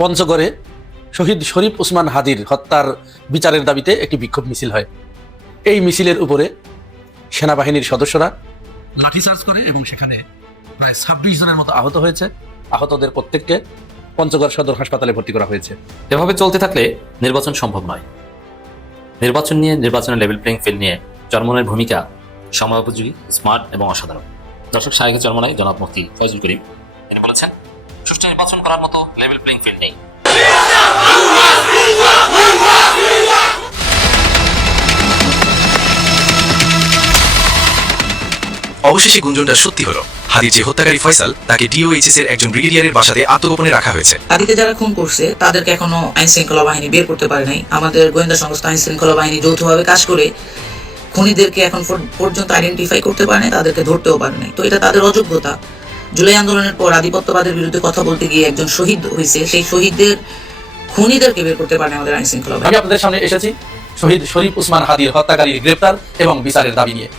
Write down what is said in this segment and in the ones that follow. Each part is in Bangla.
পঞ্চগড়ে শহীদ শরীফ ওসমান হাদির হত্যার বিচারের দাবিতে একটি বিক্ষোভ মিছিল হয়। এই মিছিলের উপরে সেনাবাহিনীর সদস্যরা লাঠিচার্জ করে এবং সেখানে প্রায় 26 জনের মতো আহত হয়েছে। আহতদের প্রত্যেককে পঞ্চগড় সদর হাসপাতালে ভর্তি করা হয়েছে। এভাবে চলতে থাকলে নির্বাচন সম্ভব নয়। নির্বাচন নিয়ে, নির্বাচনের লেভেল প্লেইং ফিল্ড নিয়ে চরমনের ভূমিকা সময়োপযোগী, স্মার্ট এবং অসাধারণ। দর্শক সাহেবের চরমনায় জনাব মুফতি ফয়জুল করিম তিনি বলেছেন, সুষ্ঠু নির্বাচন করার মতো লেভেল প্লেইং ফিল্ড নেই। অবশেষে গুঞ্জনটা সত্যি হলো। হাদির যে হত্যাকারী ফয়সাল, তাকে ডিওএইচএস এর একজন ব্রিগেডিয়ারের বাসাতে আত্মগোপনে রাখা হয়েছে। হাদিকে যারা খুন করছে তাদেরকে এখনো আইন শৃঙ্খলা বাহিনী বের করতে পারে নাই। আমাদের গোয়েন্দা সংস্থা আইন শৃঙ্খলা বাহিনী যৌথভাবে কাজ করে খুনিদেরকে এখন পর্যন্ত আইডেন্টিফাই করতে পারে নাই, তাদেরকে ধরতেও পারে নাই। তো এটা তাদের অযোগ্যতা। জুলাই আন্দোলনের পর আধিপত্যবাদের বিরুদ্ধে কথা বলতে গিয়ে একজন শহীদ হয়েছে, সেই শহীদদের খুনিদেরকে বের করতে পারে আমাদের আইন শৃঙ্খলা বাহিনী। আমি আপনাদের সামনে এসেছি শহীদ শরীফ ওসমান হাদির হত্যাকারীর গ্রেপ্তার এবং বিচারের দাবি নিয়ে।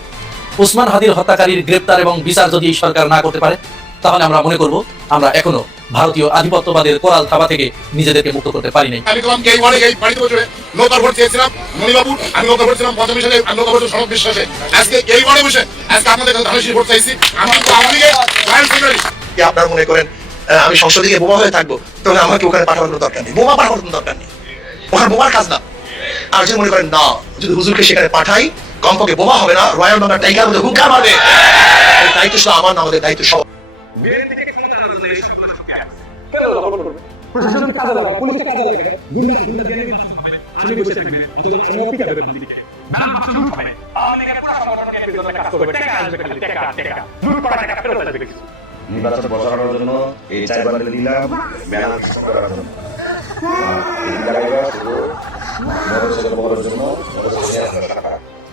ওসমান হাদির হত্যাকারীর গ্রেপ্তার এবং বিচার যদি সরকার না করতে পারে, তাহলে আমরা মনে করব আমরা এখনো ভারতীয় আধিপত্যবাদের কোরাল থাবা থেকে নিজেদেরকে মুক্ত করতে পারি নাই। আমি বললাম এই ওয়ার্ডে এই বাড়িতে বসে নৌকার ভোট চেয়েছিলাম মণিবাবু, আমি নৌকার ভোট ছিলাম পঞ্চম সালে, আমি নৌকার ভোট সনদ বিশ্বাসে। আজকে এই ওয়ার্ডে বসে আজকে আপনাদের কাছে ধানের শীষ ভোট চাইছি। আমি তো আওয়ামী লীগের জয়েন্ট সেক্রেটারি। আপনারা মনে করেন আমি সংসদে গিয়ে বোমা হয়ে থাকবো, তাহলে আমাকে ওখানে পাঠানোর কোনো দরকার নেই, বোমা পাঠানোর কোনো দরকার নেই, ওখানে বোমার কাজ না। আর যদি মনে করেন না, যদি হুজুরকে সেখানে পাঠাই, কমপক্ষে বোমা হবে না, রয়্যাল বাংলা টাইগার মধ্যে হুঙ্কার মারবে, দায়িত্ব শুধু আমার না, আমাদের দায়িত্ব সব। নির্বাচন বসানোর জন্য এই 4 বান্ডেল দিলাম, ব্যানার করার জন্য, এই জায়গাটা শুধু মনোনয়ন করার জন্য।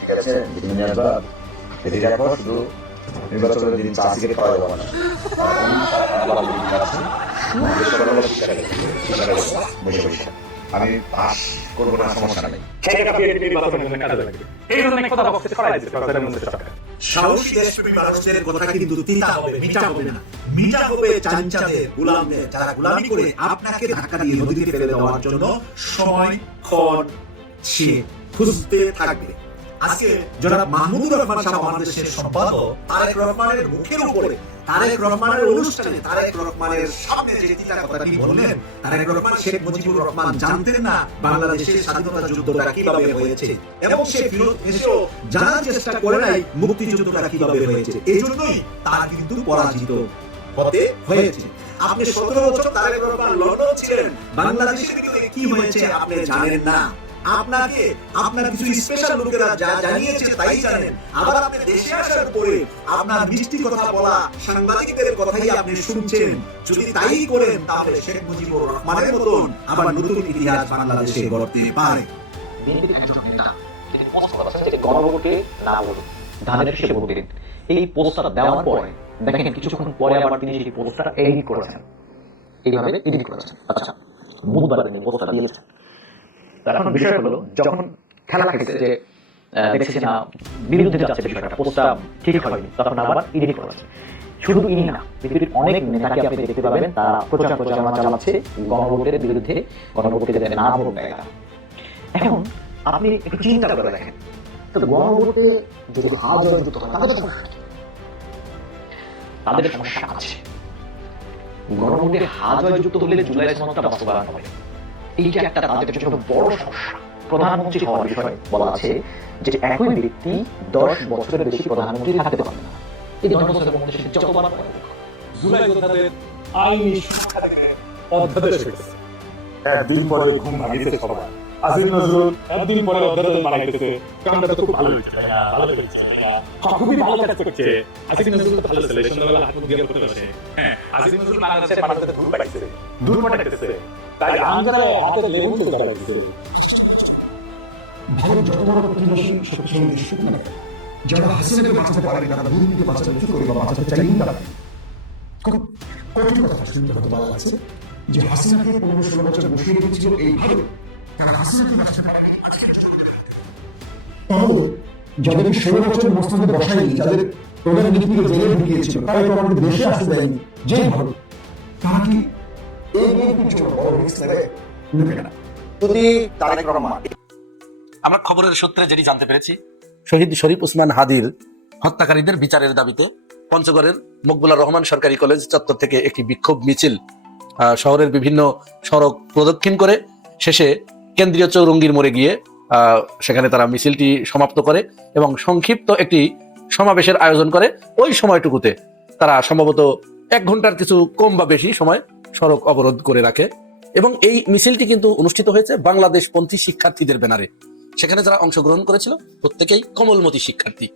ঠিক আছে, তুমি আসবা এটি দেখো, শুধু নির্বাচনের দিন চাষিকে পাওয়া যাবে না। আমি পাস করবো না, সমস্যা নেই। সাহসী দেশপ্রেমী মানুষদের কথা কিন্তু তিতা হবে, মিঠা হবে না। মিঠা হবে চাঞ্চাদের, গোলামদের, যারা গোলামি করে আপনাকে ধাক্কা দিয়ে নদীতে ফেলে দেওয়ার জন্য সময় ক্ষণ সে খুঁজতে থাকবে। আজকে জনাব মাহমুদুর রহমান সাহেব বাংলাদেশের সম্পাদক, তারেক রহমানের মুখের উপরে, তারেক রহমানের অনুষ্ঠানে, তারেক রহমানের সামনে যে তিতা কথাটি বললেন, তারেক রহমান শেখ মুজিবুর রহমান জানতেন না বাংলাদেশের স্বাধীনতা যুদ্ধটা কিভাবে হয়েছে, এবং সে ফিরত এসেও জানার চেষ্টা করে নাই মুক্তিযুদ্ধটা কিভাবে হয়েছে। এই জন্যই তার কিন্তু পরাজিত হতে হয়েছে। আপনি 17 বছর তারেক রহমান লন্ডন ছিলেন, বাংলাদেশের কিন্তু কি হয়েছে আপনি জানেন না। আপনাকে আপনার কিছু স্পেশাল লোকেরা যা জানিয়েছে তাই জানেন। আবার আপনি দেশে আসার পরে আপনার মিষ্টি কথা বলা সাংবাদিকদের কথাই আপনি শুনছেন। যদি তাই করেন, তাহলে শেখ মুজিবুর রহমানের মতন আবার নতুন ইতিহাস বাংলাদেশে গড়তে পারে। গণভোটে না বলুন, ধানের শীষে ভোট দিন, এই পোস্টার দেওয়ার পরে দেখেন কিছুক্ষণ পরে আবার তিনি সেই পোস্টার এডিট করেছেন, এইভাবে এডিট করেছেন। আচ্ছা, বুধবার তিনি পোস্টার দিয়েছেন। এখন বিষয় হলো, যখন খেলা খেলছে যে দেখছি না বিরুদ্ধে যাচ্ছে বিষয়টা, পোস্টটা ঠিক হয়নি, তখন আবার এডিট করেছে। শুধু ইনি না, পৃথিবীর অনেক নেতাকে আপনি দেখতে পাবেন তারা প্রচারণা চালাচ্ছে গণভোটের বিরুদ্ধে, গণভোটে যাতে না ভোট দেয়। এখন আপনি একটু চিন্তা করে দেখেন, তো গণভোটে যদি হাজার যুক্ত হয় তাদের সমস্যা আছে। গণভোটে হাজার যুক্ত হলে জুলাই সনদটা বাস্তবায়ন হবে, এইটা একটা তাদের জন্য বড় সমস্যা। প্রধানমন্ত্রী হওয়ার বিষয়ে বলা আছে যে একই ব্যক্তি 10 বছরের বেশি প্রধানমন্ত্রী থাকতে পারবে না। এই 10 বছরের মধ্যে যতবার জুলাই যোদ্ধাদের আইনি সুরক্ষা থেকে অধ্যাদেশ হয়েছে। একদিন পরে ঘুম ভাঙিয়েছে সবাই। আসিফ নজরুল একদিন পরে অধ্যাদেশ বানাইতেছে, কামটা তো খুব ভালো হয়েছে, ভালো হয়েছে, খুবই ভালো কাজ করছে। আসিফ নজরুল তো ভালো ছেলে, সন্ধ্যাবেলা হাত মুখ দিয়ে করতে পারছে। হ্যাঁ, আসিফ নজরুল বাংলাদেশের মানুষদের দূর পাইছে, দূর পাঠাইতেছে, তাই আমরা হাতে লেবু তো দাঁড়াইছে। ভারত যত বড় প্রতিবেশী শক্তিশালী দেশ হোক না, যারা হাসিনাকে বাঁচাতে পারেন, তারা দুর্নীতি বাঁচাতে উচিত করে বা বাঁচাতে চাইলেন তারা কঠিন কথা শুনতে হতে পারা আছে যে হাসিনাকে 15-16 বছর বসিয়ে রেখেছিল এইভাবে, তারা হাসিনাকে বাঁচাতে পারেন। তাহলে যাদেরকে 16 বছর মস্তানে বসায়নি, যাদের প্রধান নীতিকে জেলে ঢুকিয়েছিল, তারা তো আমাদের দেশে আসতে দেয়নি, যে ভারত, তারা কি এই বিএনপির জন্য বড় রিস্ক নেবে? নেবে না। যদি তারেক রহমান আমরা খবরের সূত্রে যেটি জানতে পেরেছি, শহীদ শরীফ ওসমান হাদির হত্যাকারীদের বিচারের দাবিতে পঞ্চগড়ের মকবুলার রহমান সরকারি কলেজ চত্বর থেকে একটি বিক্ষোভ মিছিল শহরের বিভিন্ন সড়ক প্রদক্ষিণ করে শেষে কেন্দ্রীয় চৌরঙ্গীর মোড়ে গিয়ে সেখানে তারা মিছিলটি সমাপ্ত করে এবং সংক্ষিপ্ত একটি সমাবেশের আয়োজন করে। ওই সময়টুকুতে তারা সম্ভবত 1 ঘন্টার কিছু কম বা বেশি সময় সড়ক অবরোধ করে রাখে এবং এই মিছিলটি কিন্তু অনুষ্ঠিত হয়েছে বাংলাদেশপন্থী শিক্ষার্থীদের ব্যানারে। সেখানে যারা অংশগ্রহণ করেছিল প্রত্যেকেই কমলমতি শিক্ষার্থী।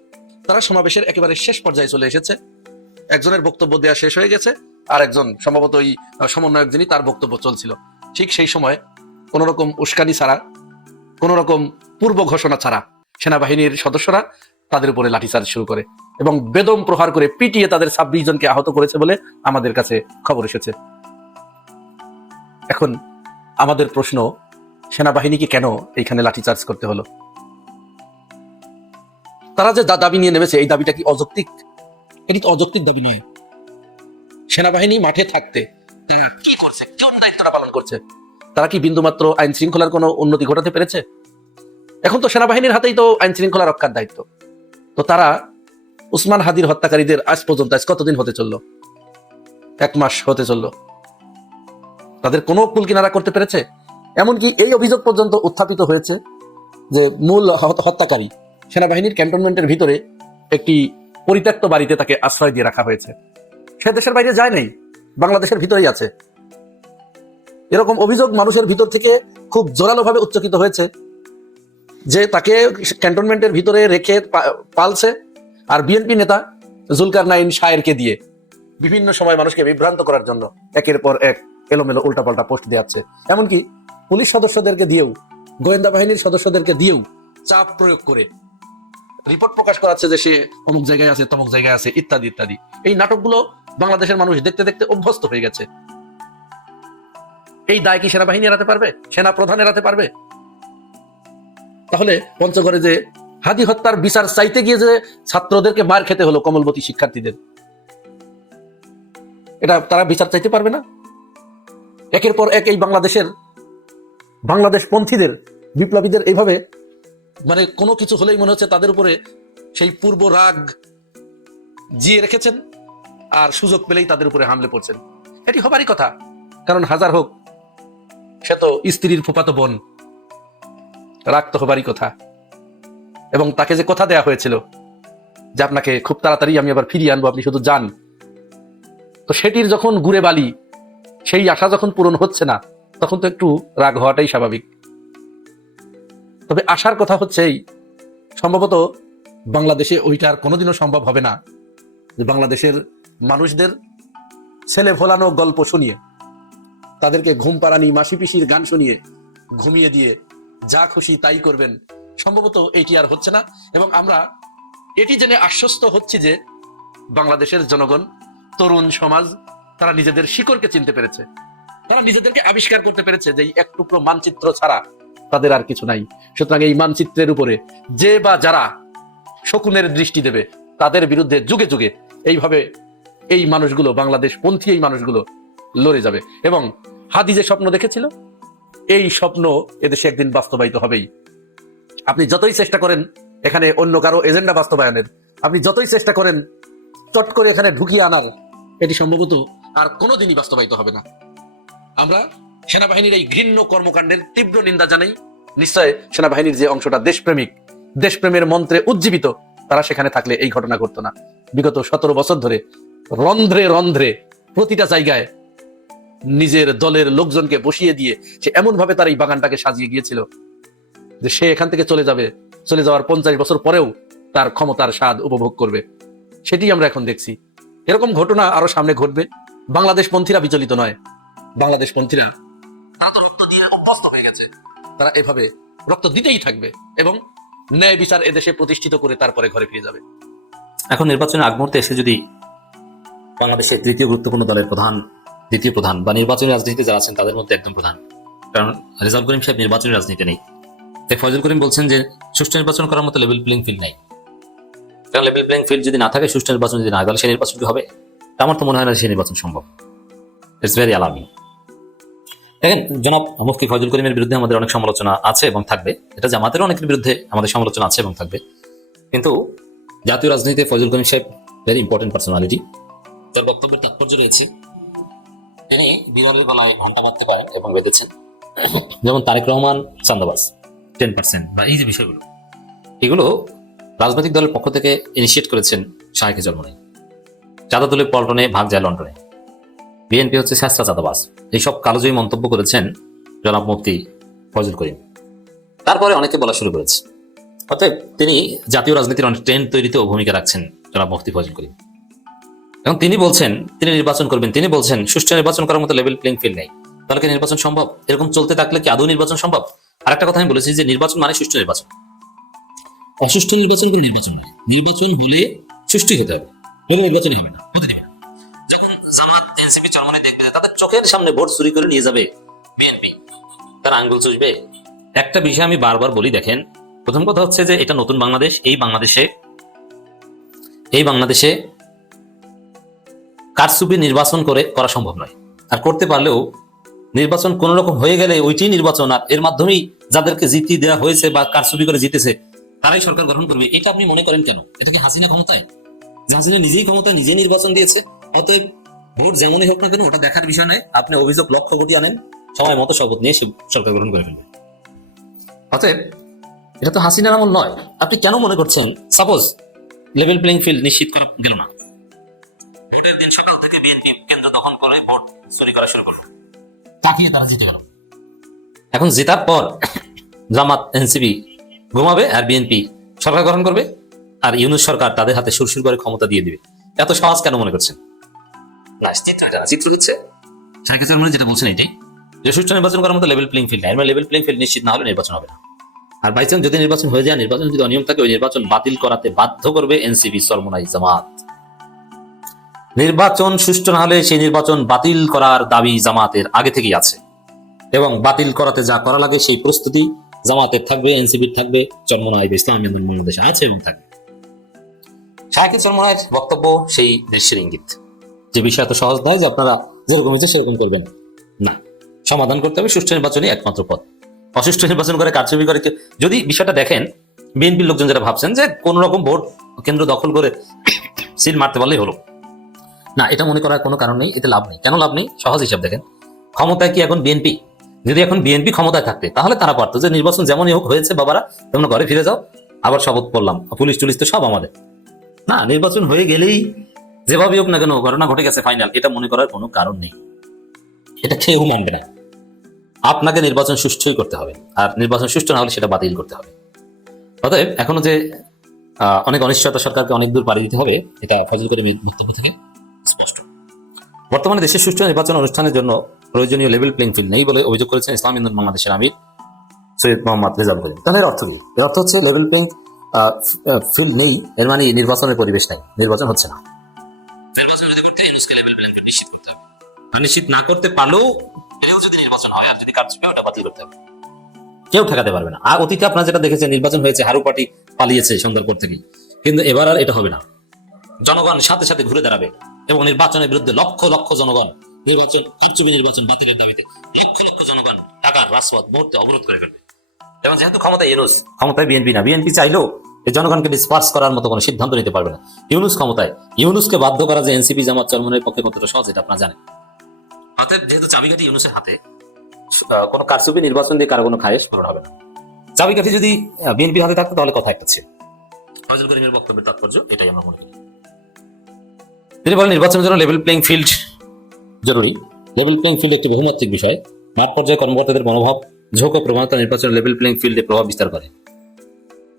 তারা সমাবেশের একেবারে শেষ পর্যায়ে চলে এসেছে, একজনের বক্তব্য দেওয়া শেষ হয়ে গেছে, আর একজন সম্ভবত ওই সমন্বয়ক যিনি তার বক্তব্য চলছিল। ঠিক সেই সময় কোন রকম উস্কানি ছাড়া, কোন রকম পূর্ব ঘোষণা ছাড়া সেনাবাহিনীর সদস্যরা তাদের উপরে লাঠিচার্জ শুরু করে এবং বেদম প্রহার করে পিটিয়ে তাদের 26 জনকে আহত করেছে বলে আমাদের কাছে খবর এসেছে। এখন আমাদের প্রশ্ন, সেনাবাহিনীকে কেন এইখানে লাঠিচার্জ করতে হলো? তারা যে দাবি নিয়ে নেমেছে এই দাবিটা কি অযৌক্তিক? এটি তো অযৌক্তিক দাবি নয়। সেনাবাহিনী মাঠে থাকতে তারা কি করছে, কোন দায়িত্বটা পালন করছে? তারা কি বিন্দুমাত্র আইন শৃঙ্খলার কোনো উন্নতি ঘটাতে পেরেছে? এখন তো সেনাবাহিনীর হাতেই তো আইন শৃঙ্খলা রক্ষার দায়িত্ব। তো তারা ওসমান হাদির হত্যাকারীদের আজ পর্যন্ত আজ কতদিন হতে চললো? 1 মাস হতে চললো। তাদের কোনো কুল কিনারা করতে পেরেছে? এমনকি এই অভিযোগ পর্যন্ত উত্থাপিত হয়েছে যে মূল হত্যাকারী সেনাবাহিনীর ক্যান্টনমেন্টের ভিতরে একটি পরিত্যক্ত বাড়িতে তাকে আশ্রয় দিয়ে রাখা হয়েছে। সে দেশের বাইরে যায় নাই, বাংলাদেশের ভিতরেই আছে। এরকম অভিযোগ মানুষের ভিতর থেকে খুব জোরালোভাবে উচ্চকিত হয়েছে যে তাকে ক্যান্টনমেন্টের ভিতরে রেখে পালছে আর বিএনপি নেতা জুলকারনাইন শায়েরকে দিয়ে বিভিন্ন সময় মানুষকে বিভ্রান্ত করার জন্য একের পর এক এলোমেলো উল্টাপাল্টা পোস্ট দেওয়াচ্ছে। এমনকি পুলিশ সদস্যদেরকে দিয়েও, গোয়েন্দা বাহিনীর সদস্যদেরকে দিয়েও চাপ প্রয়োগ করে রিপোর্ট প্রকাশ করাচ্ছে যে সে অমুক জায়গায় আছে, তমুক জায়গায় আছে, ইত্যাদি ইত্যাদি। এই নাটকগুলো বাংলাদেশের মানুষ দেখতে দেখতে অভ্যস্ত হয়ে গেছে। এই দায় কি সেনাবাহিনী এড়াতে পারবে? সেনা প্রধান এড়াতে পারবে? তাহলে পঞ্চগড়ে যে হাদি হত্যার বিচার চাইতে গিয়ে যে ছাত্রদেরকে মার খেতে হলো, কমলবতী শিক্ষার্থীদের, এটা তারা বিচার চাইতে পারবে না? একের পর এক এই বাংলাদেশ পন্থীদের, বিপ্লবীদের এইভাবে মানে কোনো কিছু হলেই মনে হচ্ছে তাদের উপরে সেই পূর্ব রাগ জিয়ে রেখেছেন আর সুযোগ পেলেই তাদের উপরে হামলে পড়ছেন। এটি হবারই কথা, কারণ হাজার হোক সে তো স্ত্রীর ফুফাতো বোন, রাগ তো হবারই কথা। এবং তাকে যে কথা দেয়া হয়েছিল যে আপনাকে খুব তাড়াতাড়ি আমি আবার ফিরিয়ে আনবো, আপনি শুধু যান, তো সেটির যখন গুড়ে বালি, সেই আশা যখন পূরণ হচ্ছে না, তখন তো একটু রাগ হওয়াটাই স্বাভাবিক। তবে আশার কথা হচ্ছে সম্ভবত বাংলাদেশে ওইটা আর কোনোদিনও সম্ভব হবে না যে বাংলাদেশের মানুষদের ছেলে ভোলানো গল্প শুনিয়ে, তাদেরকে ঘুম পাড়ানি মাসি পিসির গান শুনিয়ে ঘুমিয়ে দিয়ে যা খুশি তাই করবেন। সম্ভবত এটি আর হচ্ছে না। এবং আমরা এটি জেনে আশ্বস্ত হচ্ছি যে বাংলাদেশের জনগণ, তরুণ সমাজ, তারা নিজেদের শিকড়কে চিনতে পেরেছে, তারা নিজেদেরকে আবিষ্কার করতে পেরেছে যে এক টুকরো মানচিত্র ছাড়া তাদের আর কিছু নাই। সুতরাং এই মানচিত্রের উপরে যে বা যারা শকুনের দৃষ্টি দেবে, তাদের বিরুদ্ধে যুগে যুগে এইভাবে এই মানুষগুলো, বাংলাদেশ পন্থী এই মানুষগুলো লড়ে যাবে। এবং হাদি যে স্বপ্ন দেখেছিল, এই স্বপ্ন এদেশে একদিন বাস্তবায়িত হবেই। আপনি যতই চেষ্টা করেন এখানে অন্য কারো এজেন্ডা বাস্তবায়নের, আপনি যতই চেষ্টা করেন চট করে এখানে ঢুকিয়ে আনার, এটি সম্ভবত আর কোনোদিনই বাস্তবায়িত হবে না। আমরা সেনাবাহিনীর এই ঘৃণ্য কর্মকাণ্ডের তীব্র নিন্দা জানাই। নিশ্চয় সেনাবাহিনীর যে অংশটা দেশপ্রেমিক, দেশপ্রেমের মন্ত্রে উজ্জীবিত, তারা সেখানে থাকলে এই ঘটনা ঘটতো না। বিগত 17 বছর ধরে রন্ধ্রে রন্ধ্রে প্রতিটা জায়গায় নিজের দলের লোকজনকে বসিয়ে দিয়ে সে এমন ভাবে তার এই বাগানটাকে সাজিয়ে গিয়েছিল যে সে এখান থেকে চলে যাবে, চলে যাওয়ার 50 বছর পরেও তার ক্ষমতার স্বাদ উপভোগ করবে। সেটি আমরা এখন দেখছি। এরকম ঘটনা আরো সামনে ঘটবে। বাংলাদেশ পন্থীরা বিচলিত নয়, বাংলাদেশ পন্থীরা তারা তো রক্ত দিয়ে অভ্যস্ত হয়ে গেছে, তারা এভাবে রক্ত দিতেই থাকবে এবং ন্যায় বিচার এদেশে প্রতিষ্ঠিত করে তারপরে ঘরে ফিরে যাবে। এখন নির্বাচনের আগ মুহূর্তে এসে যদি বাংলাদেশের তৃতীয় গুরুত্বপূর্ণ দলের প্রধান, দ্বিতীয় প্রধান বা নির্বাচনী রাজনীতিতে যারা আছেন তাদের মধ্যে একদম প্রধান, কারণ রেজাউল করিম সাহেব নির্বাচনী রাজনীতি নেই, তাই ফয়জুল করিম বলছেন যে সুষ্ঠু নির্বাচন করার মতো লেভেল প্লেইং ফিল্ড নাই। কারণ লেভেল প্লেইং ফিল্ড যদি না থাকে, সুষ্ঠু নির্বাচন যদি না হয়, তাহলে সেই নির্বাচন কি হবে? আমার তো মনে হয় না সেই নির্বাচন সম্ভব। It's very alarming. দেখেন, জনাব মুফতি ফয়জুল করিমের বিরুদ্ধে আমাদের অনেক সমালোচনা আছে এবং থাকবে, এটা জামাতের অনেকের বিরুদ্ধে আমাদের সমালোচনা আছে এবং থাকবে, কিন্তু জাতীয় রাজনীতিতে ফয়জুল করিম সাহেব ভেরি ইম্পর্টেন্ট পার্সোনালিটি। তার বক্তব্যের তাৎপর্য রয়েছে, তিনি বিড়ালের গলায় ঘন্টা বাঁধতে পারেন এবং বেঁধেছেন, যেমন তারেক রহমান চান্দাবাজ 10% বা এই যে বিষয়গুলো, এগুলো রাজনৈতিক দলের পক্ষ থেকে ইনিশিয়েট করেছেন শাহেকে জন্মনে। চাঁদা তুলে পল্টনে, ভাগ যায় লন্ডনে। বিএনপি হচ্ছে শাস্ত্রা চাঁদাবাজ, এইসব কালোজয়ী মন্তব্য করেছেন জনাব মুফতি ফয়জুল করিম। তারপরে অনেকে বলা শুরু করেছে, অতএব তিনি জাতীয় রাজনীতির অনেক ট্রেন্ড তৈরিতেও ভূমিকা রাখছেন জনাব মুফতি ফয়জুল করিম। এবং তিনি বলছেন তিনি নির্বাচন করবেন, তিনি বলছেন সুষ্ঠু নির্বাচন করার মতো লেভেল প্লেইং ফিল্ড নেই, তাহলে কি নির্বাচন সম্ভব? এরকম চলতে থাকলে কি আদৌ নির্বাচন সম্ভব? আর একটা কথা আমি বলেছি যে নির্বাচন মানে সুষ্ঠু নির্বাচন, অসুষ্ঠু নির্বাচন কোনো নির্বাচন নয়। নির্বাচন হলে সুষ্ঠু হতে হবে, কোনো নির্বাচনই হবে না, হতে দেবে না। যখন জামাত এনসিপি চরমনে দেখবে তাদের চোখের সামনে ভোট চুরি করে নিয়ে যাবে বিএনপি, তার আঙ্গুল চুষবে। একটা বিষয় আমি বারবার বলি, দেখেন, প্রথম কথা হচ্ছে যে এটা নতুন বাংলাদেশ। এই বাংলাদেশে কারচুপি নির্বাচন করা সম্ভব নয়। আর করতে পারলেও নির্বাচন কোন রকম হয়ে গেলে ওইটি নির্বাচন, আর এর মাধ্যমেই যাদেরকে জিতিয়ে দেওয়া হয়েছে বা কারচুপি করে জিতেছে তারাই সরকার গঠন করবে, এটা আপনি মনে করেন কেন? এটা কি হাসিনা ক্ষমতায়? যে হাসিনা নিজেই ক্ষমতায়, নিজে নির্বাচন দিয়েছে। অতএব ভোট যেমনই হোক না কেন ওটা দেখার বিষয় নয়, আপনি অভিযোগ লক্ষ কোটি আনেন, সময় মতো শপথ নিয়ে সরকার গঠন করে ফেলবে। অতএব এটা তো হাসিনার আমল নয়। আপনি কেন মনে করছেন সাপোজ লেভেল প্লেইং ফিল্ড নিশ্চিত করা গেল না, ভোটের দিন সকাল থেকে বিএনপি কেন্দ্র দখল করে ভোট চুরি করা শুরু করলো, তাকিয়ে তারা জিতে গেল। এখন জেতার পর জামাত এনসিপি ঘুমাবে আর বিএনপি সরকার গঠন করবে, আর ইউনূস সরকার তাদের হাতে সুরসুর করে ক্ষমতা দিয়ে দিবে। এত সহজ কেন মনে করছেন? না, চিত্র দিচ্ছে যেটা বলছেন এটাই, যে সুষ্ঠু নির্বাচন করার মতো লেভেল প্লেইং ফিল্ড নাই। লেভেল প্লেইং ফিল্ড নিশ্চিত না হলে নির্বাচন হবে না। আর বাই চান্স যদি নির্বাচন হয়ে যায়, নির্বাচন যদি অনিয়ম থাকে, ওই নির্বাচন বাতিল করাতে বাধ্য করবে এনসিপি, চরমোনাই, জামাত। নির্বাচন সুষ্ঠু না হলে সেই নির্বাচন বাতিল করার দাবি জামাতের আগে থেকেই আছে, এবং বাতিল করাতে যা করা লাগে সেই প্রস্তুতি জামাতের থাকবে, এনসিপির থাকবে, চরমোনাই, ইসলামী আন্দোলন বাংলাদেশে আছে এবং থাকবে। শাহেকে চরমোনাইয়ের বক্তব্য সেই দৃশ্যের ইঙ্গিত, যে বিষয় এত সহজ নয় যে আপনারা যেরকম হচ্ছে সেরকম করবেন না, সমাধান করতে হবে। সুষ্ঠু নির্বাচনই একমাত্র পথ। অসুষ্ঠু নির্বাচন করে, কারচুপি করে, যদি বিষয়টা দেখেন, বিএনপির লোকজন যারা ভাবছেন যে কোন রকম ভোট কেন্দ্র দখল করে সিল মারতে পারলেই হলো, না, এটা মনে করার কোনো কারণ নেই, এতে লাভ নেই। কেন লাভ নেই? সহজ হিসাব দেখেন, ক্ষমতায় কি এখন বিএনপি? যদি এখন বিএনপি ক্ষমতায় থাকতে, তাহলে তারা পারতো যে নির্বাচন যেমনই হোক হয়েছে, বাবারা তোমরা ঘরে ফিরে যাও, আবার শপথ পড়লাম, পুলিশ টুলিশ তো সব আমাদের। না, নির্বাচন হয়ে গেলেই যেভাবে হোক না কেন ঘটনা ঘটে গেছে ফাইনাল, এটা মনে করার কোনো কারণ নেই, এটা কেউ মানবে না। আপনাকে নির্বাচন সুষ্ঠুই করতে হবে, আর নির্বাচন সুষ্ঠু না হলে সেটা বাতিল করতে হবে। অতএব এখনো যে অনেক অনিশ্চয়তা সরকারকে অনেক দূর পাড়ি দিতে হবে, এটা ফয়জুল করিমের বক্তব্য থেকে স্পষ্ট। বর্তমানে দেশের সুষ্ঠু নির্বাচন অনুষ্ঠানের জন্য প্রয়োজনীয় লেভেল প্লেইং ফিল্ড নেই বলে অভিযোগ করেছেন ইসলামী আন্দোলন বাংলাদেশের আমির সৈয়দ মোহাম্মদ রেজাউল করিম। তাহলে এর অর্থ কি? এর অর্থ হচ্ছে লেভেল প্লেইং ফিল্ড নেই, এর মানে নির্বাচনের পরিবেশ নাই, নির্বাচন হচ্ছে না। নির্বাচন যদি করতে ইউনূসকে লেভেল প্লেইং ফিল্ড নিশ্চিত করতে হবে, আর নিশ্চিত না করতে পারলেও যদি নির্বাচন হয় আর যদি কারচুপি ওটা বাতিল করতে হবে, কেউ ঠেকাতে পারবে না। আর অতীতে আপনারা যেটা দেখেছেন, নির্বাচন হয়েছে, হারু পার্টি পালিয়েছে সন্ধ্যার পর থেকেই, কিন্তু এবার আর এটা হবে না। জনগণ সাথে সাথে ঘুরে দাঁড়াবে এবং নির্বাচনের বিরুদ্ধে লক্ষ লক্ষ জনগণ, নির্বাচন কারচুপি নির্বাচন বাতিলের দাবিতে লক্ষ লক্ষ জনগণ টাকার রাজপথ ভোট অবরোধ করে ফেলবে। এবং যেহেতু ক্ষমতায় ইউনূস, ক্ষমতায় বিএনপি না, বিএনপি চাইলেও এই জনগণকে ডিসপার্স করার মতো কোনো সিদ্ধান্ত নিতে পারবে না। ইউনূস ক্ষমতায়, ইউনূসকে বাধ্য করা যে এনসিপি, জামাত, চরমোনাইয়ের পক্ষে কতটা সহজ এটা আপনারা জানেন। অতএব যেহেতু চাবিকাঠি ইউনূসের হাতে, কোনো কারচুপি নির্বাচন দিয়ে কারো কোনো খায়েশ পূরণ হবে না। চাবিকাঠি যদি বিএনপির হাতে থাকতো তাহলে কথা একটা ছিল। ফয়জুল করিমের বক্তব্যের তাৎপর্য এটাই আমরা মনে করি। তিনি বলেন নির্বাচনের জন্য লেভেল প্লেইং ফিল্ড জরুরি। লেভেল প্লেইং ফিল্ড একটি বহুমাত্রিক বিষয়। মাঠ পর্যায়ে কর্মকর্তাদের মনোভাব, ঝোঁক ও প্রবণতা নির্বাচনের লেভেল প্লেইং ফিল্ডে প্রভাব বিস্তার করে।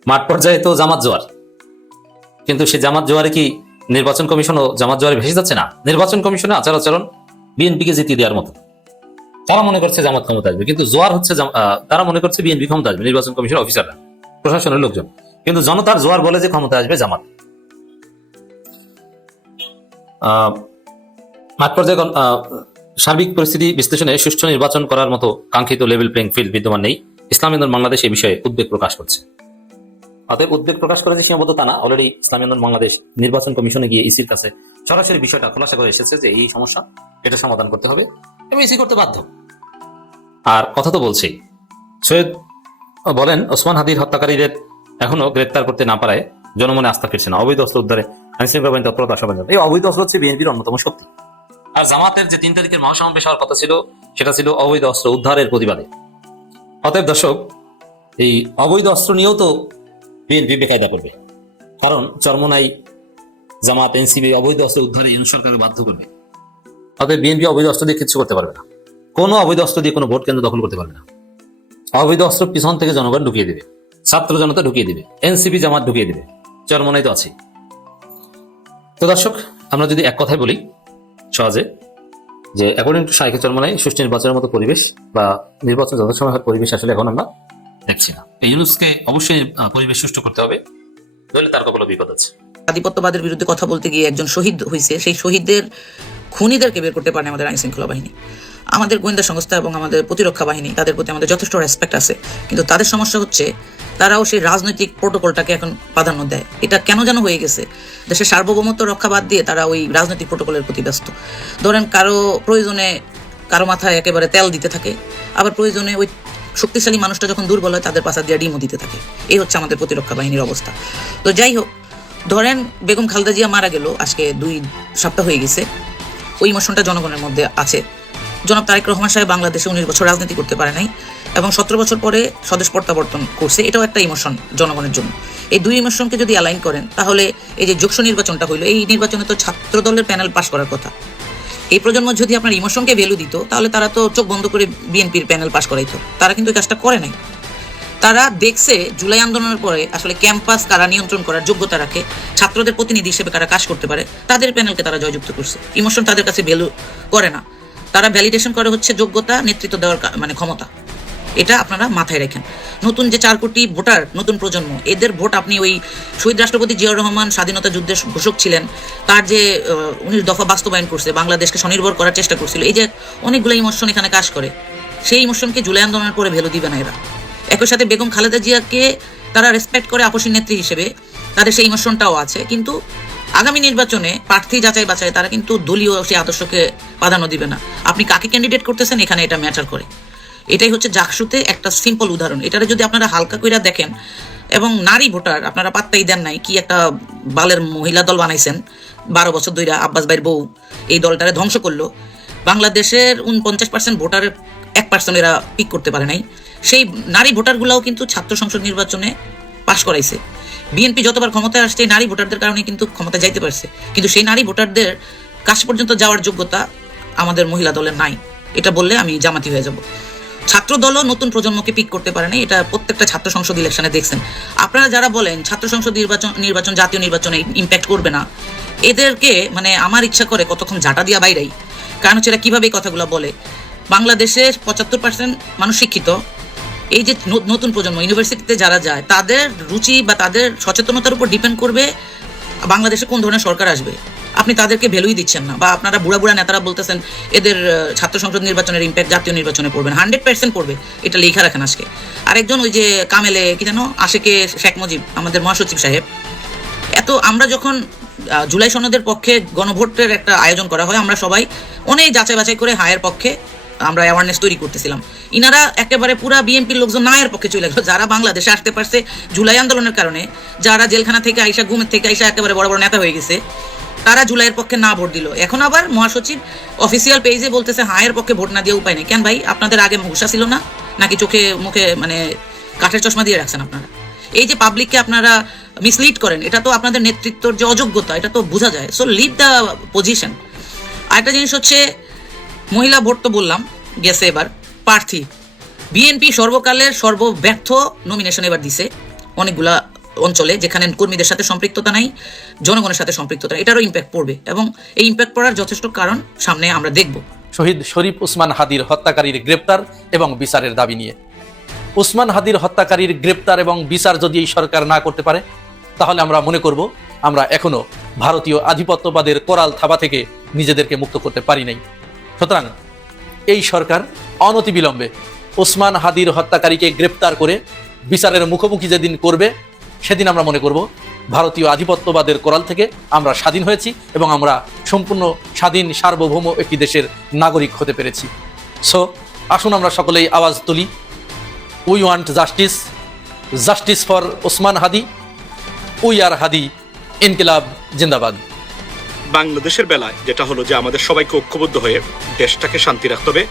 মাঠ পর্যায়ে তো জামাত জোয়ার, কিন্তু সে জামাত জোয়ারে কি নির্বাচন কমিশনও জামাত জোয়ারে ভেসে যাচ্ছে না? নির্বাচন কমিশনের আচার আচরণ বিএনপিকে জিতিয়ে দেওয়ার মতো। তারা মনে করছে জামাত ক্ষমতা আসবে, কিন্তু জোয়ার হচ্ছে তারা মনে করছে বিএনপি ক্ষমতা আসবে, নির্বাচন কমিশনের অফিসাররা, প্রশাসনের লোকজন, কিন্তু জনতার জোয়ার বলে যে ক্ষমতা আসবে জামাত। মাঠ পর্যায়ে সার্বিক পরিস্থিতি বিশ্লেষণে সুষ্ঠু নির্বাচন করার মতো কাঙ্ক্ষিত লেভেল প্লেইং ফিল্ড বিদ্যমান নেই। ইসলামী আন্দোলন বাংলাদেশ এই বিষয়ে উদ্বেগ প্রকাশ করছে। অতএব উদ্বেগ প্রকাশ করে যে সীমাবদ্ধতা না, অলরেডি ইসলামী আন্দোলন বাংলাদেশ নির্বাচন কমিশনে গিয়ে ইসির কাছে সরাসরি বিষয়টা খোলাসা করে এসেছে যে এই সমস্যা, এটা সমাধান করতে হবে এবং ইসি করতে বাধ্য। আর কথা তো বলছেই। সৈয়দ বলেন, ওসমান হাদির হত্যাকারীদের এখনো গ্রেপ্তার করতে না পারায় জনমনে আস্থা ফিরছে না। অবৈধ অস্ত্র উদ্ধারে আইনশৃঙ্খলা বাহিনী তৎপরতা আশাবাদ। এই অবৈধ অস্ত্র হচ্ছে বিএনপির অন্যতম শক্তি। আর জামাতের যে 3 তারিখের মহাসমাবেশ হওয়ার কথা ছিল, সেটা ছিল অবৈধ অস্ত্র উদ্ধারের প্রতিবাদে। অতএব দর্শক, এই অবৈধ অস্ত্র নিয়েও তো বিএনপি বেকায়দা করবে, কারণ চরমোনাই জামাত এনসিপি অবৈধ অস্ত্র উদ্ধারে ইউনিট সরকারকে বাধ্য করবে। অতএব বিএনপি অবৈধ অস্ত্র দিয়ে কিছু করতে পারবে না, কোনো অবৈধ অস্ত্র দিয়ে কোনো ভোট কেন্দ্র দখল করতে পারবে না। অবৈধ অস্ত্র পিছন থেকে জনগণ ঢুকিয়ে দেবে, ছাত্র জনতা ঢুকিয়ে দেবে, এনসিপি জামাত ঢুকিয়ে দেবে, চরমোনাই তো আছে। তো দর্শক, আমরা যদি এক কথায় বলি সহজে, যে অ্যাকর্ডিং টু শাইখে চরমোনাই সুষ্ঠু নির্বাচনের মতো পরিবেশ বা নির্বাচন যথাসময় হওয়ার পরিবেশ আসলে এখন আমরা দেখছি না। এই ইউনুসকে অবশ্যই পরিবেশ সুষ্ঠু করতে হবে, নইলে তার কপালে বিপদ আছে। আধিপত্যবাদের বিরুদ্ধে কথা বলতে গিয়ে একজন শহীদ হয়েছে, সেই শহীদদের খুনিদেরকে বের করতে পারে আমাদের আইন শৃঙ্খলা বাহিনী। আমাদের গোয়েন্দা সংস্থা এবং আমাদের প্রতিরক্ষা বাহিনী, তাদের প্রতি আমাদের যথেষ্ট রেসপেক্ট আছে, কিন্তু তাদের সমস্যা হচ্ছে তারাও সেই রাজনৈতিক প্রোটোকলটাকে এখন প্রাধান্য দেয়। এটা কেন যেন হয়ে গেছে, দেশের সার্বভৌমত্ব রক্ষা বাদ দিয়ে তারা ওই রাজনৈতিক প্রোটোকলের প্রতি ব্যস্ত। ধরেন কারো প্রয়োজনে কারো মাথায় একেবারে তেল দিতে থাকে, আবার প্রয়োজনে ওই শক্তিশালী মানুষটা যখন দুর্বল হয় তাদের পাশা দিয়ে ডিমও দিতে থাকে। এই হচ্ছে আমাদের প্রতিরক্ষা বাহিনীর অবস্থা। তো যাই হোক, ধরেন বেগম খালেদা জিয়া মারা গেল, আজকে 2 সপ্তাহ হয়ে গেছে, ওই ইমোশনটা জনগণের মধ্যে আছে। জনাব তারেক রহমান সাহেব বাংলাদেশে 19 বছর রাজনীতি করতে পারে নাই এবং 17 বছর পরে স্বদেশ প্রত্যাবর্তন করছে, এটাও একটা ইমোশন জনগণের জন্য। এই 2 ইমোশনকে যদি অ্যালাইন করেন, তাহলে এই যে যোগসু নির্বাচনটা হইলো, এই নির্বাচনে তো ছাত্র দলের প্যানেল পাশ করার কথা। এই প্রজন্ম যদি আপনার ইমোশনকে ভ্যালু দিত, তাহলে তারা তো চোখ বন্ধ করে বিএনপির প্যানেল পাশ করাইতো। তারা কিন্তু এই কাজটা করে নাই। তারা দেখছে জুলাই আন্দোলনের পরে আসলে ক্যাম্পাস কারা নিয়ন্ত্রণ করার যোগ্যতা রাখে, ছাত্রদের প্রতিনিধি হিসেবে কারা কাজ করতে পারে, তাদের প্যানেলকে তারা জয়যুক্ত করছে। ইমোশন তাদের কাছে ভ্যালু করে না, তারা ভ্যালিডেশন করে হচ্ছে যোগ্যতা, নেতৃত্ব দেওয়ার মানে ক্ষমতা। এটা আপনারা মাথায় রাখেন। নতুন যে 4 কোটি ভোটার, নতুন প্রজন্ম, এদের ভোট আপনি ওই শহীদ রাষ্ট্রপতি জিয়াউর রহমান স্বাধীনতা যুদ্ধের ঘোষক ছিলেন, তার যে 19 দফা বাস্তবায়ন করছে, বাংলাদেশকে স্বনির্ভর করার চেষ্টা করছিল, এই যে অনেকগুলো ইমোশন এখানে কাজ করে, সেই ইমোশনকে জুলাই আন্দোলনের পরে ভ্যালু দিবে না এরা। একই সাথে বেগম খালেদা জিয়াকে তারা রেসপেক্ট করে আপসী নেত্রী হিসেবে, তাদের সেই ইমোশনটাও আছে, কিন্তু আগামী নির্বাচনে প্রার্থী যাচাই বাছাই তারা কিন্তু দলীয় সেই আদর্শকে প্রাধান্য দিবে না। আপনি কাকে ক্যান্ডিডেট করতেছেন এখানে এটা ম্যাটার করে। এটাই হচ্ছে জাকসুতে একটা সিম্পল উদাহরণ। এটারে যদি আপনারা হালকা কইরা দেখেন, এবং নারী ভোটার আপনারা পাত্তাই দেন নাই, কি একটা বালের মহিলা দল বানাইছেন 12 বছর ধরে, আব্বাস ভাইয়ের বউ এই দলটারে ধ্বংস করলো। বাংলাদেশের 49% ভোটারের 1% এরা পিক করতে পারে নাই। সেই নারী ভোটারগুলোও কিন্তু ছাত্র সংসদ নির্বাচনে পাশ করাইছে। বিএনপি যতবার ক্ষমতায় আসছে নারী ভোটারদের কারণে কিন্তু ক্ষমতায় যাইতে পারছে, কিন্তু সেই নারী ভোটারদের কাছ পর্যন্ত যাওয়ার যোগ্যতা আমাদের মহিলা দলের নাই। এটা বললে আমি জামাতি হয়ে যাব। ছাত্র দলও নতুন প্রজন্মকে পিক করতে পারে না, এটা প্রত্যেকটা ছাত্র সংসদ ইলেকশনে দেখছেন। আপনারা যারা বলেন ছাত্র সংসদ নির্বাচন জাতীয় নির্বাচনে ইম্প্যাক্ট করবে না, এদেরকে মানে আমার ইচ্ছা করে কতক্ষণ ঝাঁটা দিয়া বাইরাই। কারণ হচ্ছে এরা কীভাবে এই কথাগুলো বলে। বাংলাদেশের 75% মানুষ শিক্ষিত। এই যে নতুন প্রজন্ম ইউনিভার্সিটিতে যারা যায়, তাদের রুচি বা তাদের সচেতনতার উপর ডিপেন্ড করবে বাংলাদেশে কোন ধরনের সরকার আসবে। আপনি তাদেরকে ভ্যালুই দিচ্ছেন না, বা আপনারা বুড়া বুড়া নেতারা বলতেছেন এদের ছাত্র সংসদ নির্বাচনের ইম্প্যাক্ট জাতীয় নির্বাচনে পড়বে না। 100% পড়বে, এটা লেখা রাখেন আজকে। আরেকজন ওই যে কামেলে কি জানো আশেকে শেখ মুজিব, আমাদের মহাসচিব সাহেব, এত আমরা যখন জুলাই সনদের পক্ষে গণভোটের একটা আয়োজন করা হয়, আমরা সবাই অনেক যাচাই বাছাই করে হায়ের পক্ষে আমরা অ্যাওয়ারনেস তৈরি করতেছিলাম। ইনারা একেবারে পুরা বিএনপির লোকজন নায়ের পক্ষে চলে গেল, যারা বাংলাদেশে আসতে পারছে জুলাই আন্দোলনের কারণে, যারা জেলখানা থেকে আইসা ঘুমের থেকে আইসা একেবারে বড় বড় নেতা হয়ে গেছে, তারা জুলাইয়ের পক্ষে না ভোট দিল। এখন আবার মহাসচিব অফিসিয়াল পেজে বলতেছে হায়ের পক্ষে ভোট না দিয়ে উপায় নেই। কেন ভাই, আপনাদের আগে হুঁশা ছিল না নাকি চোখে মুখে মানে কাঠের চশমা দিয়ে রাখছেন আপনারা? এই যে পাবলিককে আপনারা মিসলিড করেন, এটা তো আপনাদের নেতৃত্বর যে অযোগ্যতা, এটা তো বোঝা যায়। So leave the position. আরেকটা জিনিস হচ্ছে মহিলা ভোট তো বললাম গেছে, এবার প্রার্থী বিএনপি সর্বকালের সর্বব্যর্থ নমিনেশন এবার দিছে অনেকগুলা অঞ্চলে, যেখানে কর্মীদের সাথে সম্পৃক্ততা নাই, জনগণের সাথে সম্পৃক্ততা, এটারও ইম্প্যাক্ট পড়বে এবং এই ইম্প্যাক্ট পড়ার যথেষ্ট কারণ সামনে আমরা দেখব। শহীদ শরীফ ওসমান হাদির হত্যাকারীর গ্রেপ্তার এবং বিচারের দাবি নিয়ে। ওসমান হাদির হত্যাকারীর গ্রেপ্তার এবং বিচার যদি এই সরকার না করতে পারে, তাহলে আমরা মনে করব আমরা এখনো ভারতীয় আধিপত্যবাদের করাল থাবা থেকে নিজেদেরকে মুক্ত করতে পারি নাই। সুতরাং এই সরকার অনতিবিলম্বে ওসমান হাদির হত্যাকারীকে গ্রেপ্তার করে বিচারের মুখোমুখি যেদিন করবে, সেদিন আমরা মনে করব ভারতীয় আধিপত্যবাদের করাল থেকে আমরা স্বাধীন হয়েছি এবং আমরা সম্পূর্ণ স্বাধীন সার্বভৌম একটি দেশের নাগরিক হতে পেরেছি। সো আসুন আমরা সকলেই আওয়াজ তুলি, we want justice, justice for Osman Hadi, we are Hadi, ইনকিলাব জিন্দাবাদ। বাংলাদেশের বেলায় যেটা হলো যে আমাদের সবাইকে ঐক্যবদ্ধ হয়ে দেশটাকে শান্তি রাখতে হবে।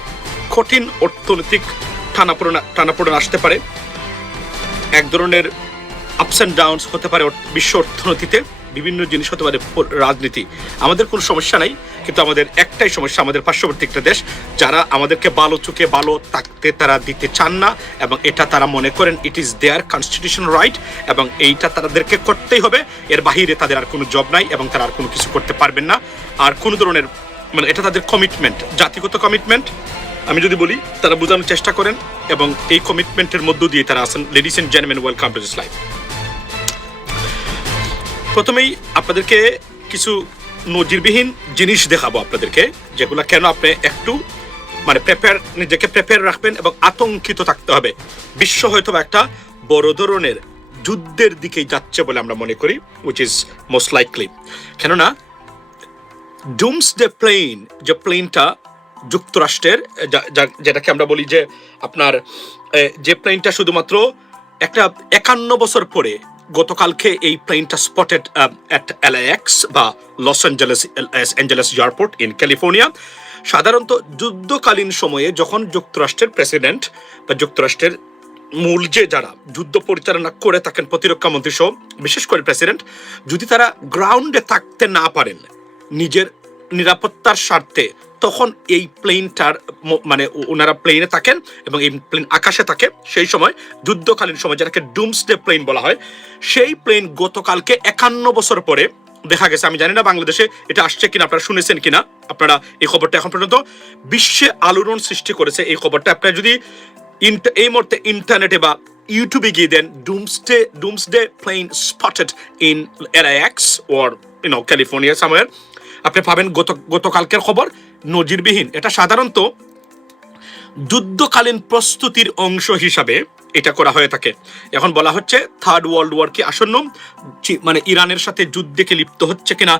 কঠিন অর্থনৈতিক টানাপোড়েন আসতে পারে, এক ধরনের আপস অ্যান্ড ডাউনস হতে পারে বিশ্ব অর্থনীতিতে, বিভিন্ন জিনিস হতে পারে, রাজনীতি। আমাদের কোনো সমস্যা নাই, কিন্তু আমাদের একটাই সমস্যা, আমাদের পার্শ্ববর্তী একটা দেশ যারা আমাদেরকে ভালো চোখে ভালো থাকতে তারা দিতে চান না, এবং এটা তারা মনে করেন it is their constitutional right, এবং এইটা তাদেরকে করতেই হবে, এর বাহিরে তাদের আর কোনো জব নাই এবং তারা আর কোনো কিছু করতে পারবেন না। আর কোনো ধরনের মানে এটা তাদের কমিটমেন্ট, জাতিগত কমিটমেন্ট আমি যদি বলি, তারা বোঝানোর চেষ্টা করেন এবং এই কমিটমেন্টের মধ্য দিয়ে তারা আছেন। Ladies and gentleman, welcome to this live. প্রথমেই আপনাদেরকে কিছু নজিরবিহীন জিনিস দেখাবো আপনাদেরকে, যেগুলো কেন আপনি একটু মানে নিজেকে প্রিপেয়ার রাখবেন এবং আতঙ্কিত থাকতে হবে। বিশ্ব হয়তো একটা বড় ধরনের যুদ্ধের দিকে যাচ্ছে বলে আমরা মনে করি, উইচ ইজ মোস্ট লাইকলি। কেননা ডুমসডে প্লেন, যে প্লেনটা যুক্তরাষ্ট্রের, যেটাকে আমরা বলি যে আপনার যে প্লেনটা শুধুমাত্র একটা 51 বছর পরে গতকালকে এই প্লেনটা স্পটেড অ্যাট LAX বা Los Angeles airport in California. সাধারণত যুদ্ধকালীন সময়ে যখন যুক্তরাষ্ট্রের প্রেসিডেন্ট বা যুক্তরাষ্ট্রের মূল যে যারা যুদ্ধ পরিচালনা করে থাকেন, প্রতিরক্ষা মন্ত্রী সহ বিশেষ করে প্রেসিডেন্ট, যদি তারা গ্রাউন্ডে থাকতে না পারেন নিজের নিরাপত্তার স্বার্থে, তখন এই প্লেনটার মানে ওনারা প্লেনে থাকেন এবং এই প্লেন আকাশে থাকে। সেই সময় যুদ্ধকালীন সময় যেটাকে ডুমসডে প্লেন বলা হয়, সেই প্লেন গতকালকে 51 বছর পরে দেখা গেছে। আমি জানি না বাংলাদেশে এটা আসছে কিনা, আপনারা শুনেছেন কিনা। আপনারা এই খবরটা এখন পর্যন্ত বিশ্বে আলোড়ন সৃষ্টি করেছে এই খবরটা। আপনারা যদি এই মুহূর্তে ইন্টারনেটে বা ইউটিউবে গিয়ে then doomsday plane spotted in LAX or California somewhere, আপনি পাবেন গতকালকের খবর, নজিরবিহীন। এটা সাধারণত যুদ্ধকালীন প্রস্তুতির অংশ হিসাবে এটা করা হয়ে থাকে। এখন বলা হচ্ছে থার্ড ওয়ার্ল্ড ওয়ার কি আসন্ন, মানে ইরানের সাথে যুদ্ধে কি লিপ্ত হচ্ছে কিনা,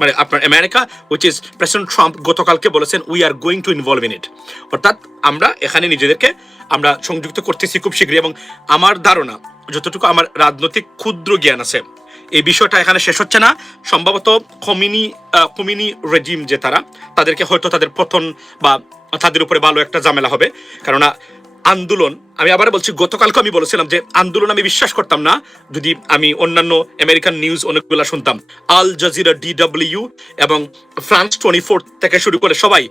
মানে আপনার America, which is president Trump গতকালকে বলেছেন we are going to involve in it, অর্থাৎ আমরা এখানে নিজেদেরকে আমরা সংযুক্ত করতেছি খুব শীঘ্রই। এবং আমার ধারণা, যতটুকু আমার রাজনৈতিক ক্ষুদ্র জ্ঞান আছে, এই বিষয়টা এখানে শেষ হচ্ছে না। সম্ভবত কমিনি রেজিম যে তাদেরকে হয়তো তাদের পতন বা তাদের উপরে ভালো একটা ঝামেলা হবে। কেননা আন্দোলন, আমি আবার বলছি, গতকালকে আমি বলেছিলাম যে আন্দোলন আমি বিশ্বাস করতাম না যদি আমি অন্যান্য আমেরিকান নিউজ অনেকগুলো শুনতাম। আল জাজিরা, DW এবং ফ্রান্স 24 থেকে শুরু করে সবাই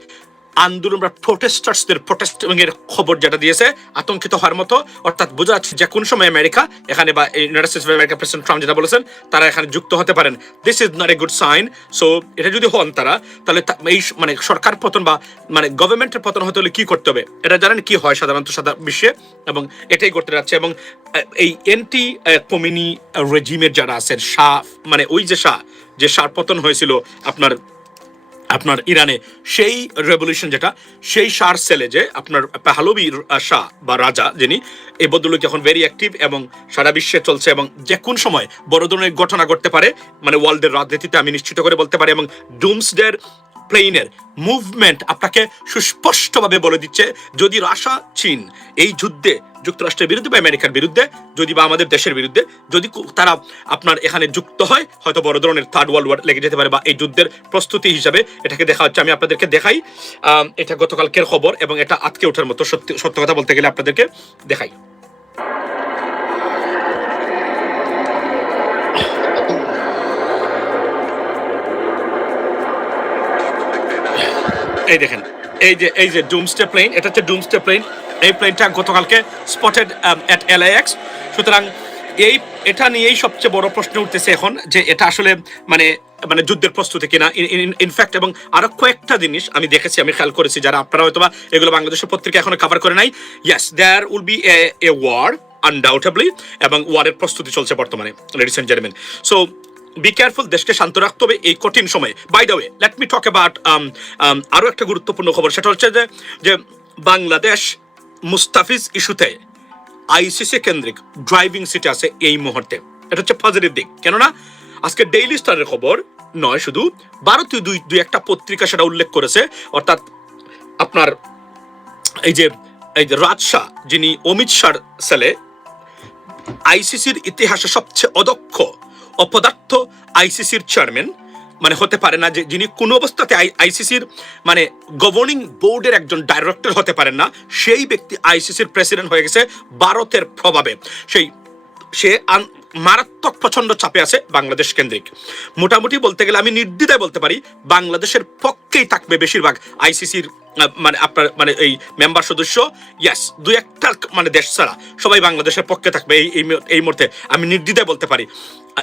আন্দোলন বা প্রোটেস্টার্সদের প্রোটেস্টিংয়ের খবর যেটা দিয়েছে আতঙ্কিত হওয়ার মতো। অর্থাৎ বোঝা যাচ্ছে যে কোন সময় আমেরিকা এখানে বা United States of America president Trump যেটা বলেছেন তারা এখানে যুক্ত হতে পারেন। This is not a good sign. So এটা যদি হন তারা, তাহলে এই মানে সরকার পতন বা মানে গভর্নমেন্টের পতন হতে হলে কি করতে হবে এটা জানেন কি হয় সাধারণত সারা বিশ্বে, এবং এটাই করতে যাচ্ছে। এবং এই এন্টি কমিনি রেজিমের যারা আছেন, শাহ মানে ওই যে শাহ পতন হয়েছিল আপনার ইরানে, সেই রেভলিউশন যেটা, সেই শাহ সেলে যে আপনার পাহলভি শাহ বা রাজা যিনি, এই বদলুক এখন ভেরি অ্যাক্টিভ এবং সারা বিশ্বে চলছে, এবং যে কোন সময় বড় ধরনের ঘটনা ঘটতে পারে মানে ওয়ার্ল্ডের রাজনীতিতে আমি নিশ্চিত করে বলতে পারি। এবং ডুমসডের প্লেনের মুভমেন্ট আপনাকে সুস্পষ্টভাবে বলে দিচ্ছে, যদি রাশিয়া চীন এই যুদ্ধে যুক্তরাষ্ট্রের বিরুদ্ধে বা আমেরিকার বিরুদ্ধে, যদি বা আমাদের দেশের বিরুদ্ধে যদি তারা আপনার এখানে যুক্ত হয়, হয়তো বড় ধরনের থার্ড ওয়ার্ল্ড ওয়ার লেগে যেতে পারে, বা এই যুদ্ধের প্রস্তুতি হিসাবে এটাকে দেখা হচ্ছে। আমি আপনাদেরকে দেখাই, এটা গতকালকের খবর এবং এটা আটকে ওঠার মতো, সত্য কথা বলতে গেলে আপনাদেরকে দেখাই। এই দেখেন, এই যে ডুমসডে প্লেন, এটা হচ্ছে ডুমসডে প্লেন। এই প্লেনটা গতকালকে স্পটেড অ্যাট LAX। সুতরাং এটা নিয়েই সবচেয়ে বড় প্রশ্ন উঠতেছে এখন, যে এটা আসলে মানে যুদ্ধের প্রস্তুতি কিনা। ইনফ্যাক্ট এবং আরো কয়েকটা জিনিস আমি দেখেছি, আমি খেয়াল করেছি, যারা আপনারা হয়তো বা এগুলো বাংলাদেশের পত্রিকা এখনো কভার করে নাই। Yes, there will be a war undoubtedly, এবং ওয়ারের প্রস্তুতি চলছে বর্তমানে, ladies and gentleman. So be careful, দেশকে শান্ত রাখতে হবে এই কঠিন সময়ে। By the way, let me talk about আরো একটা গুরুত্বপূর্ণ খবর, সেটা হচ্ছে যে বাংলাদেশ মুস্তাফিজ ইস্যুতে ICC কেন্দ্রিক ড্রাইভিং সিটে আছে এই মুহূর্তে। এটা হচ্ছে পজিটিভ দিক। কেননা আজকে ডেইলি স্টারের খবর নয়, শুধু ভারতীয় দুই একটা পত্রিকা সেটা উল্লেখ করেছে, অর্থাৎ আপনার এই যে রাজশাহ, যিনি অমিত শাহর ছেলে, আইসিসির ইতিহাসে সবচেয়ে অদক্ষ অপদার্থ আইসিসির চেয়ারম্যান, মানে হতে পারে না, যে যিনি কোনো অবস্থাতে আইসিসির মানে গভর্নিং বোর্ডের একজন ডাইরেক্টর হতে পারেন না, সেই ব্যক্তি আইসিসির প্রেসিডেন্ট হয়ে গেছে ভারতের প্রভাবে। সে মারাত্মক প্রচন্ড চাপে আছে বাংলাদেশ কেন্দ্রিক। মোটামুটি বলতে গেলে আমি নির্দ্বিধায় বলতে পারি বাংলাদেশের পক্ষেই থাকবে বেশিরভাগ আইসিসির মানে আপনার মানে এই মেম্বার সদস্য। ইয়াস, দুই একটা মানে দেশ ছাড়া সবাই বাংলাদেশের পক্ষে থাকবে এই মুহূর্তে আমি নির্দ্বিধায় বলতে পারি।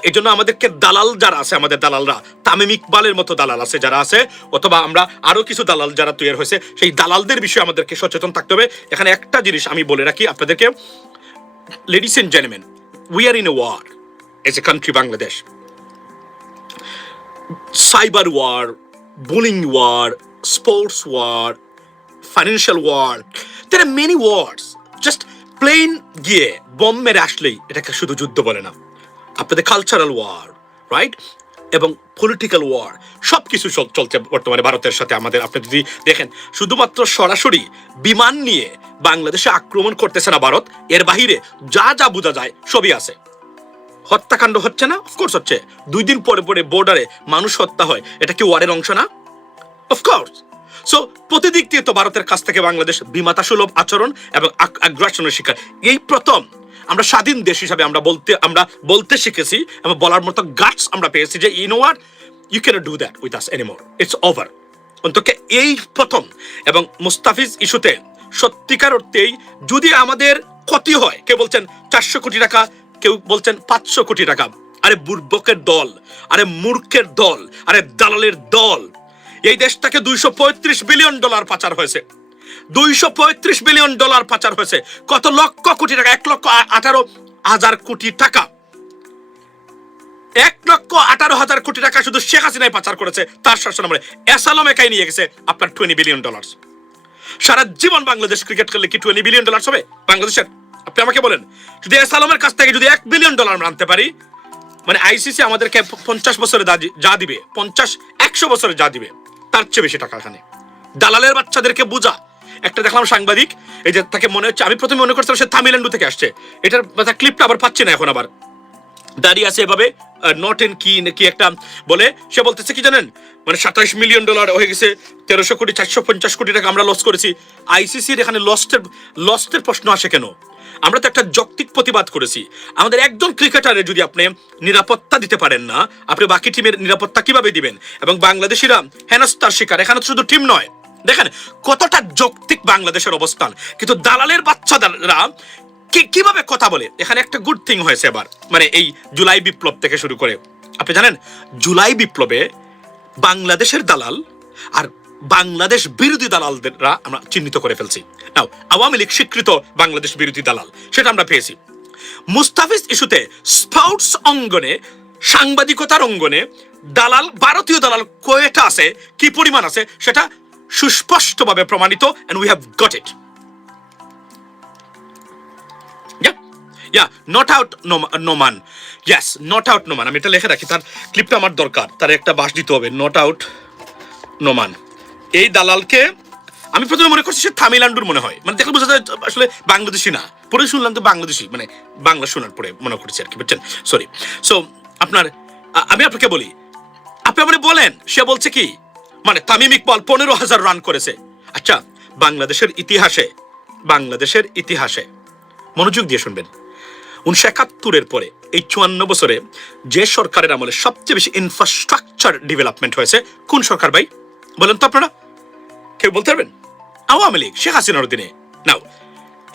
এই জন্য আমাদেরকে দালাল যারা আছে, আমাদের দালালরা, তামিম ইকবালের মতো দালাল আছে যারা আছে, অথবা আমরা আরো কিছু দালাল যারা তৈরি হয়েছে, সেই দালালদের বিষয়ে আমাদেরকে সচেতন থাকতে হবে। এখানে একটা জিনিস আমি বলে রাখি আপনাদেরকে, ladies and gentleman, we are in a war as a country, Bangladesh. Cyber war, bullying war, sports war, financial war. There are many wars. Just plain গিয়ে বোম মেরে আসলেই এটাকে শুধু যুদ্ধ বলে না। আপনাদের কালচারাল ওয়ার, রাইট, এবং পলিটিক্যাল ওয়ার সব কিছু চলছে বর্তমানে ভারতের সাথে আমাদের। আপনি যদি দেখেন, শুধুমাত্র সরাসরি বিমান নিয়ে বাংলাদেশে আক্রমণ করতেছে না ভারত, এর বাহিরে যা যা বোঝা যায় সবই আছে। হত্যাকাণ্ড হচ্ছে না? অফকোর্স হচ্ছে। 2 দিন পরে পরে বর্ডারে মানুষ হত্যা হয়, এটা কি ওয়ারের অংশ না? অফকোর্স। সো প্রতিদিক দিয়ে তো ভারতের কাছ থেকে বাংলাদেশ বিমাতা সুলভ আচরণ এবং আগ্রাসনের শিকার। এই প্রথম আমরা স্বাধীন দেশ হিসাবে আমরা বলতে শিখেছি এবং বলার মতো গাটস আমরা পেয়েছি যে you know what, you can't do that with us anymore, it's over. অন্তত এই প্রথম। এবং মুস্তাফিজ ইস্যুতে সত্যিকার অর্থেই যদি আমাদের ক্ষতি হয়, কেউ বলছেন 400 কোটি টাকা, কেউ বলছেন 500 কোটি টাকা। আরে বুর্বকের দল, আরে মূর্খের দল, আরে দালালের দল। এই দেশটাকে $235 বিলিয়ন পাচার হয়েছে, $235 বিলিয়ন পাচার হয়েছে। কত লক্ষ কোটি টাকা? 1,18,000 কোটি টাকা। 1,18,000 কোটি টাকা শুধু শেখ হাসিনাই পাচার করেছে তার শাসনামলে। অ্যাসালাম একাই নিয়ে গেছে আপনার $20 বিলিয়ন। সারা জীবন বাংলাদেশ ক্রিকেট খেললে কি $20 বিলিয়ন হবে বাংলাদেশের? আপনি আমাকে বলেন, যদি অ্যাসালামের কাছ থেকে যদি $1 বিলিয়ন আমরা আনতে পারি, মানে আইসিসি আমাদেরকে 50 বছরে যা দিবে, 50-100 বছরে যা দিবে, তার চেয়ে বেশি টাকা এখানে। দালালের বাচ্চাদেরকে বোঝা। একটা দেখলাম সাংবাদিক, এই যে তাকে মনে হচ্ছে, আমি প্রথমে মনে করছিলাম সে তামিলনাড়ু থেকে আসছে, এটার ক্লিপটা আবার পাচ্ছি না এখন, আবার দাঁড়িয়ে আছে এভাবে নট এন কি একটা বলে। সে বলতেছে কি জানেন, মানে $27 মিলিয়ন হয়ে গেছে, 1300 কোটি 450 কোটি টাকা আমরা লস করেছি। আইসিসির এখানে লস্টের প্রশ্ন আসে কেন? আমরা তো একটা যৌক্তিক প্রতিবাদ করেছি। আমাদের একজন ক্রিকেটারের যদি আপনি নিরাপত্তা দিতে পারেন না, আপনি বাকি টিমের নিরাপত্তা কিভাবে দিবেন? এবং বাংলাদেশিরা হেনস্থার শিকার। এখানে শুধু টিম নয়, দেখেন কতটা যৌক্তিক বাংলাদেশের অবস্থান, কিন্তু দালালের বাচ্চারা কিভাবে কথা বলে। এখানে একটা গুড থিং হয়েছে এবার, মানে এই জুলাই বিপ্লব থেকে শুরু করে। আপনি জানেন জুলাই বিপ্লবে বাংলাদেশের দালাল আর বাংলাদেশ বিরোধী দালালদেররা আমরা চিহ্নিত করে ফেলছি। নাও আওয়ামী লীগ স্বীকৃত বাংলাদেশ বিরোধী দালাল, সেটা আমরা পেয়েছি। মুস্তাফিজ ইস্যুতে স্পোর্টস অঙ্গনে, সাংবাদিকতার অঙ্গনে দালাল, ভারতীয় দালাল কয়টা আছে, কি পরিমাণ আছে, সেটা সুস্পষ্টভাবে প্রমাণিত। and we have got it. Not out Noman, yes, not out Noman. আমি এটা লিখে রাখি, তার ক্লিপটা আমার দরকার, তার একটা বাস দিতে হবে। নট আউট নোমান, এই দালালকে আমি প্রথমে মনে করছি সে তামিলনাড়ুর মনে হয়, মানে দেখলে বোঝা যায় আসলে বাংলাদেশি না। পরে শুনলাম তো বাংলাদেশি, মানে বাংলা শোনার পরে মনে করছি আর কি, বুঝছেন? সরি। সো আমি আপনাকে বলি, আপনি আপনি বলেন, সে বলছে কি, মানে তামিম ইকবাল 15,000 রান করেছে। আচ্ছা, বাংলাদেশের ইতিহাসে মনোযোগ দিয়ে শুনবেন, 1971 পরে এই 54 বছরে যে সরকারের আমলে সবচেয়ে বেশি ইনফ্রাস্ট্রাকচার ডেভেলপমেন্ট হয়েছে কোন সরকার ভাই বলেন তো আপনারা? কেউ বলতে পারবেন? আওয়ামী লীগ, শেখ হাসিনার দিনে। নাও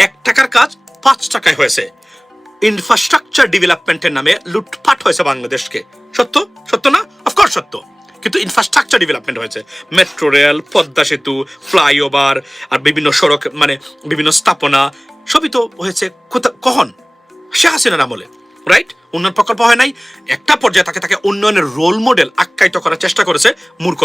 1 টাকার কাজ 5 টাকায় হয়েছে। ইনফ্রাস্ট্রাকচার ডেভেলপমেন্টের নামে লুটপাট হয়েছে বাংলাদেশকে। সত্য না? অফকোর্স সত্য। কিন্তু ইনফ্রাস্ট্রাকচার ডেভেলপমেন্ট হয়েছে, মেট্রো রেল, পদ্মা সেতু, ফ্লাইওভার, আর বিভিন্ন সড়ক, মানে বিভিন্ন স্থাপনা, সবই তো হয়েছে কখন? শেখ হাসিনার আমলে, রাইট? উন্নয়ন প্রকল্প হয় নাই। একটা পর্যায়ে তাকে উন্নয়নের রোল মডেল আখ্যায়িত করার চেষ্টা করেছে মূর্খ।